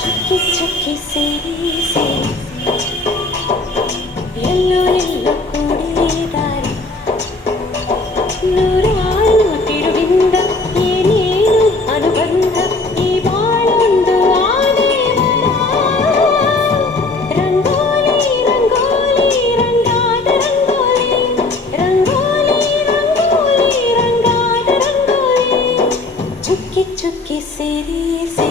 చుక్కీ చుక్కీ సిరీసి yellow yellow కూడి దారి నూరు ఆళ్ళు తిరువింద ఏ నేను అనుబంధ ఈ బాళొందు ఆనే రంగోలి రంగోలి రంగాద రంగోలి రంగోలి రంగోలి రంగాద రంగోలి చుక్కీ చుక్కీ సిరీసి